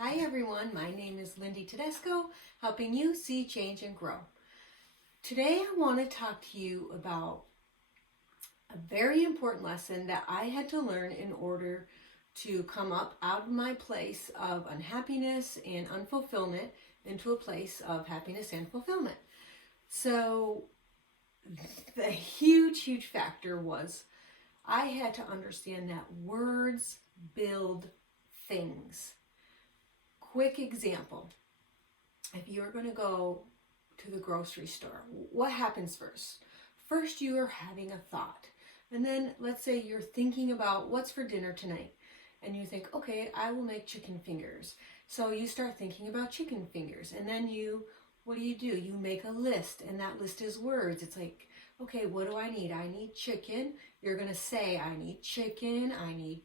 Hi everyone, my name is Lindy Tedesco, helping you see, change, and grow. Today I want to talk to you about a very important lesson that I had to learn in order to come up out of my place of unhappiness and unfulfillment into a place of happiness and fulfillment. So the huge factor was I had to understand that words build things. Quick example. If you're going to go to the grocery store, what happens first? First, you are having a thought. And then let's say you're thinking about what's for dinner tonight. And you think, okay, I will make chicken fingers. So you start thinking about chicken fingers. And then what do? You make a list. And that list is words. It's like, okay, what do I need? I need chicken. You're going to say, I need chicken. I need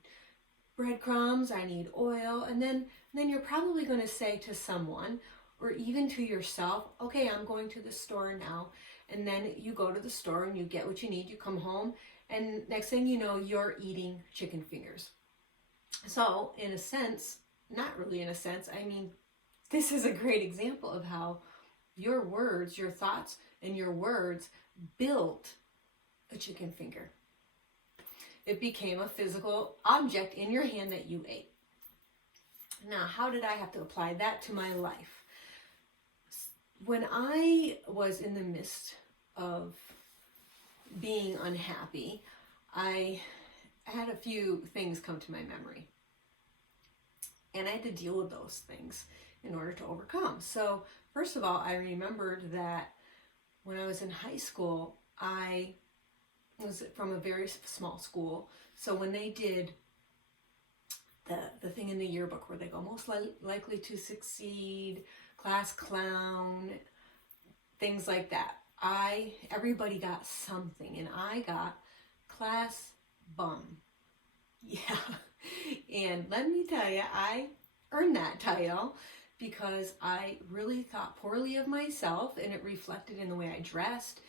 breadcrumbs. I need oil. And then you're probably going to say to someone, or even to yourself, okay, I'm going to the store now. And then you go to the store and you get what you need. You come home and next thing you know, you're eating chicken fingers. So in a sense, not really in a sense, I mean, this is a great example of how your words, your thoughts, and your words built a chicken finger. It became a physical object in your hand that you ate. Now, how did I have to apply that to my life? When I was in the midst of being unhappy, I had a few things come to my memory. And I had to deal with those things in order to overcome. So, first of all, I remembered that when I was in high school, I was from a very small school. So when they did the thing in the yearbook where they go most likely to succeed, class clown, things like that, everybody got something, and I got class bum. Yeah. And let me tell you, I earned that title because I really thought poorly of myself, and it reflected in the way I dressed,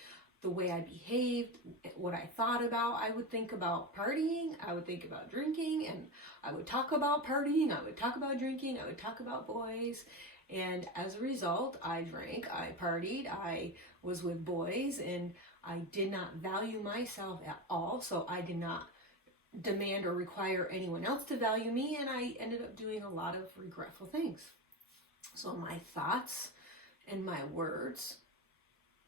the way I behaved, what I thought about. I would think about partying, I would think about drinking, and I would talk about partying, I would talk about drinking, I would talk about boys. And as a result, I drank, I partied, I was with boys, and I did not value myself at all. So I did not demand or require anyone else to value me, and I ended up doing a lot of regretful things. So my thoughts and my words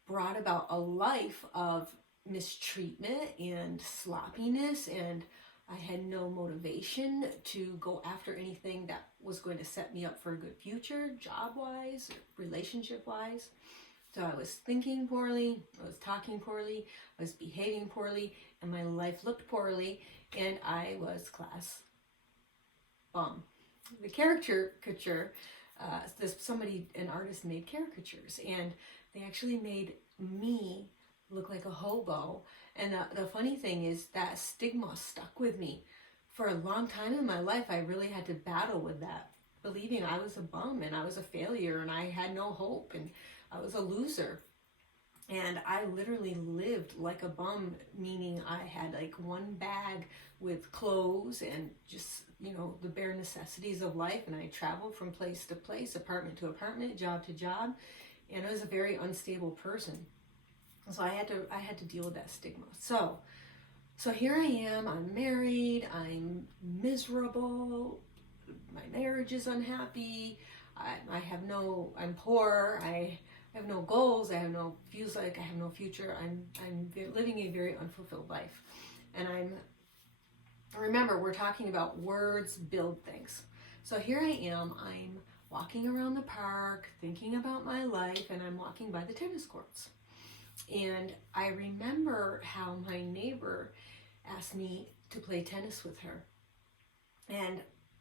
brought about a life of mistreatment and sloppiness, and I had no motivation to go after anything that was going to set me up for a good future, job-wise, relationship-wise. So I was thinking poorly, I was talking poorly, I was behaving poorly, and my life looked poorly, and I was class bum. The caricature, an artist made caricatures, and they actually made me look like a hobo. And the funny thing is that stigma stuck with me for a long time in my life. I really had to battle with that, believing I was a bum and I was a failure and I had no hope and I was a loser. And I literally lived like a bum, meaning I had like one bag with clothes and just, the bare necessities of life. And I traveled from place to place, apartment to apartment, job to job. And I was a very unstable person. So I had to deal with that stigma. So here I am, I'm married, I'm miserable, my marriage is unhappy, I'm poor, I have no goals, feels like I have no future, I'm living a very unfulfilled life. And remember, we're talking about words build things. So here I am, I'm walking around the park, thinking about my life, and I'm walking by the tennis courts. And I remember how my neighbor asked me to play tennis with her. And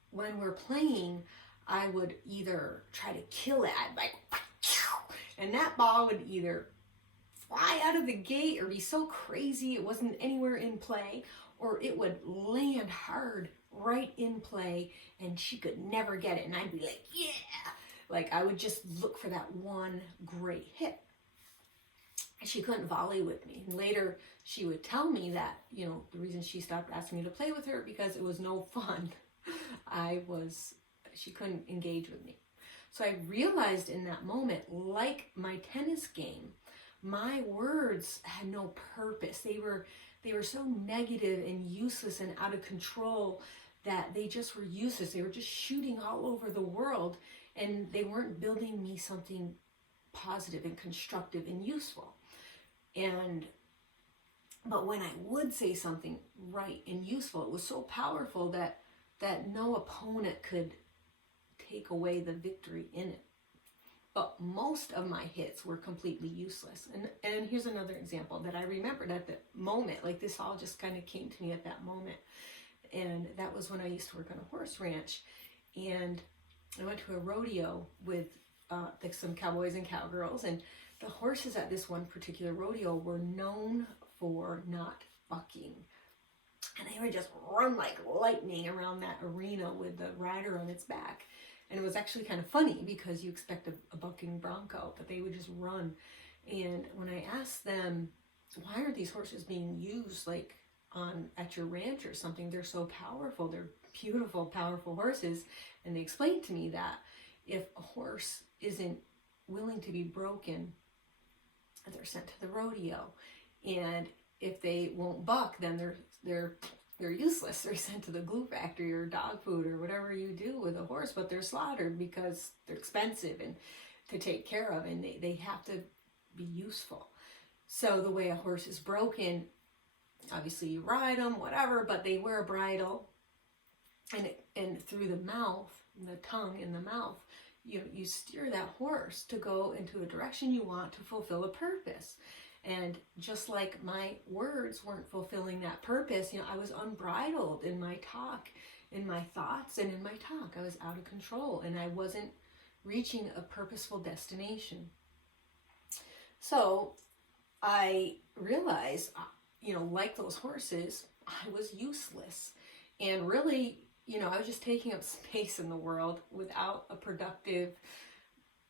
when we're playing, I would either try to kill it, and that ball would either fly out of the gate or be so crazy it wasn't anywhere in play, or it would land hard right in play and she could never get it. And I'd be like, yeah! Like I would just look for that one great hit. She couldn't volley with me. And later she would tell me that, the reason she stopped asking me to play with her because it was no fun. I was she couldn't engage with me. So I realized in that moment, like my tennis game, my words had no purpose. They were so negative and useless and out of control that they just were useless. They were just shooting all over the world, and they weren't building me something positive and constructive and useful. But when I would say something right and useful, it was so powerful that no opponent could take away the victory in it. But most of my hits were completely useless. And here's another example that I remembered at the moment. Like, this all just kind of came to me at that moment. And that was when I used to work on a horse ranch. And I went to a rodeo with like some cowboys and cowgirls. And the horses at this one particular rodeo were known for not bucking. And they would just run like lightning around that arena with the rider on its back. And it was actually kind of funny because you expect a bucking bronco, but they would just run. And when I asked them, why are these horses being used like at your ranch or something? They're so powerful. They're beautiful, powerful horses. And they explained to me that if a horse isn't willing to be broken, they're sent to the rodeo. And if they won't buck, then they're useless. They're sent to the glue factory or dog food or whatever you do with a horse, but they're slaughtered because they're expensive and to take care of, and they have to be useful. So the way a horse is broken, obviously you ride them, whatever, but they wear a bridle, and through the mouth, the tongue in the mouth, you steer that horse to go into a direction you want to fulfill a purpose. And just like my words weren't fulfilling that purpose, I was unbridled in my talk, in my thoughts, and in my talk. I was out of control, and I wasn't reaching a purposeful destination. So I realized, like those horses, I was useless. And really, I was just taking up space in the world without a productive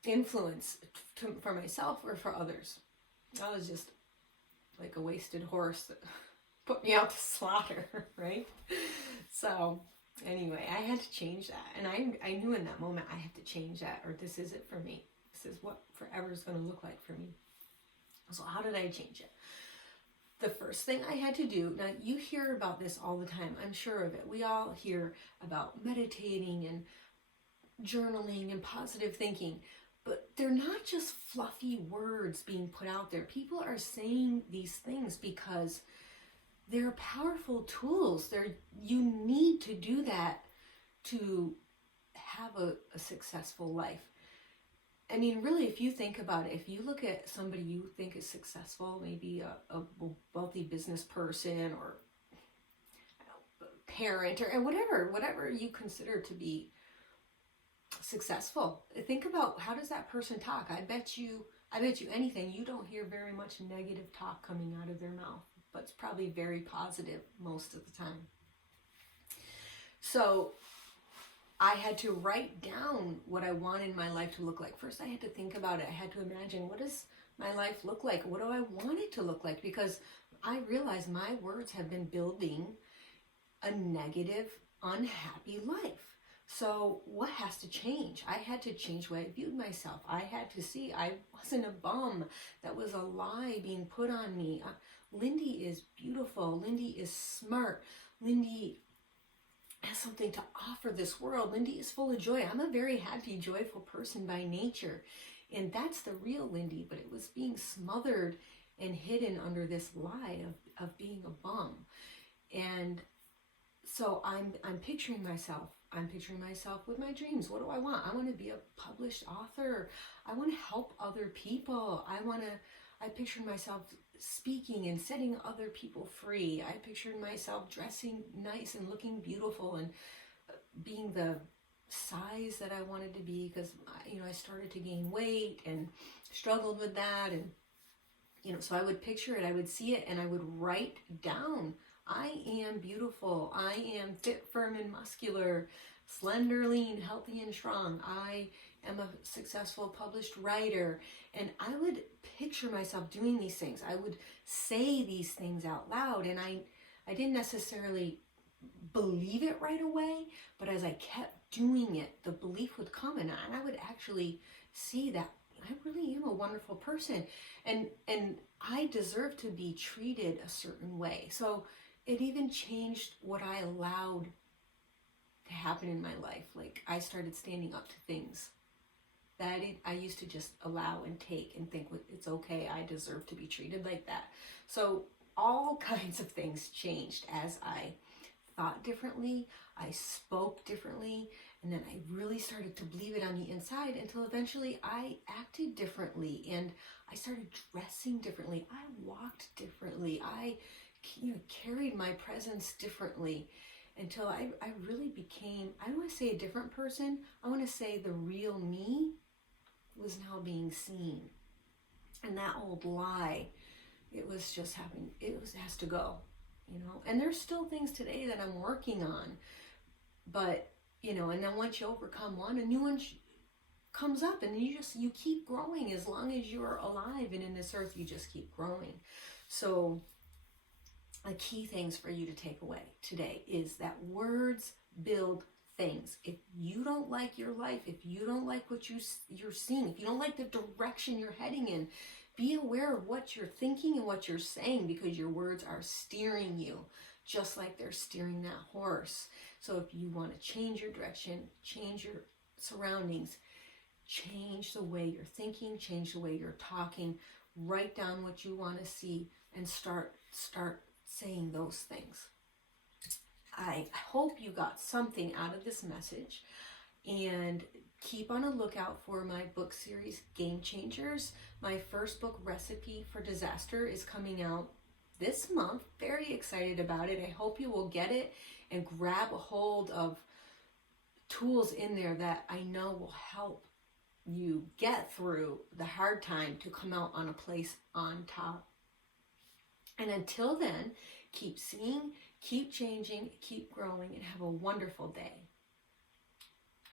influence for myself or for others. I was just like a wasted horse that put me out to slaughter, right? So anyway, I had to change that. And I knew in that moment I had to change that, or this is it for me. This is what forever is going to look like for me. So how did I change it? The first thing I had to do, now you hear about this all the time, I'm sure of it. We all hear about meditating and journaling and positive thinking. But they're not just fluffy words being put out there. People are saying these things because they're powerful tools. You need to do that to have a successful life. I mean, really, if you think about it, if you look at somebody you think is successful, maybe a wealthy business person or parent or whatever you consider to be successful, think about, how does that person talk? I bet you anything, you don't hear very much negative talk coming out of their mouth, but it's probably very positive most of the time. So I had to write down what I wanted my life to look like. First, I had to think about it. I had to imagine, what does my life look like? What do I want it to look like? Because I realized my words have been building a negative, unhappy life. So what has to change? I had to change the way I viewed myself. I had to see I wasn't a bum. That was a lie being put on me. Lindy is beautiful. Lindy is smart. Lindy has something to offer this world. Lindy is full of joy. I'm a very happy, joyful person by nature. And that's the real Lindy, but it was being smothered and hidden under this lie of being a bum. And so I'm picturing myself. I'm picturing myself with my dreams. What do I want? I want to be a published author. I want to help other people. I pictured myself speaking and setting other people free. I pictured myself dressing nice and looking beautiful and being the size that I wanted to be, because I started to gain weight and struggled with that. And so I would picture it, I would see it, and I would write down, I am beautiful. I am fit, firm, and muscular, slender, lean, healthy, and strong. I am a successful published writer. And I would picture myself doing these things. I would say these things out loud. And I didn't necessarily believe it right away, but as I kept doing it, the belief would come, and I would actually see that I really am a wonderful person, and I deserve to be treated a certain way. So it even changed what I allowed to happen in my life. Like, I started standing up to things that I used to just allow and take and think, well, it's okay, I deserve to be treated like that. So all kinds of things changed as I thought differently, I spoke differently, and then I really started to believe it on the inside until eventually I acted differently, and I started dressing differently. I walked differently. I carried my presence differently until I really became, I don't want to say a different person, I want to say the real me was now being seen. And that old lie, it was just happening. It has to go, And there's still things today that I'm working on, but and then once you overcome one, a new one comes up, and you keep growing. As long as you're alive and in this earth, you just keep growing. So the key things for you to take away today is that words build things. If you don't like your life, if you don't like what you're seeing, if you don't like the direction you're heading in, be aware of what you're thinking and what you're saying, because your words are steering you just like they're steering that horse. So if you want to change your direction, change your surroundings, change the way you're thinking, change the way you're talking, write down what you want to see, and start saying those things. I hope you got something out of this message, and keep on a lookout for my book series, Game Changers. My first book, Recipe for Disaster, is coming out this month. Very excited about it. I hope you will get it and grab a hold of tools in there that I know will help you get through the hard time to come out on a place on top. And until then, keep seeing, keep changing, keep growing, and have a wonderful day.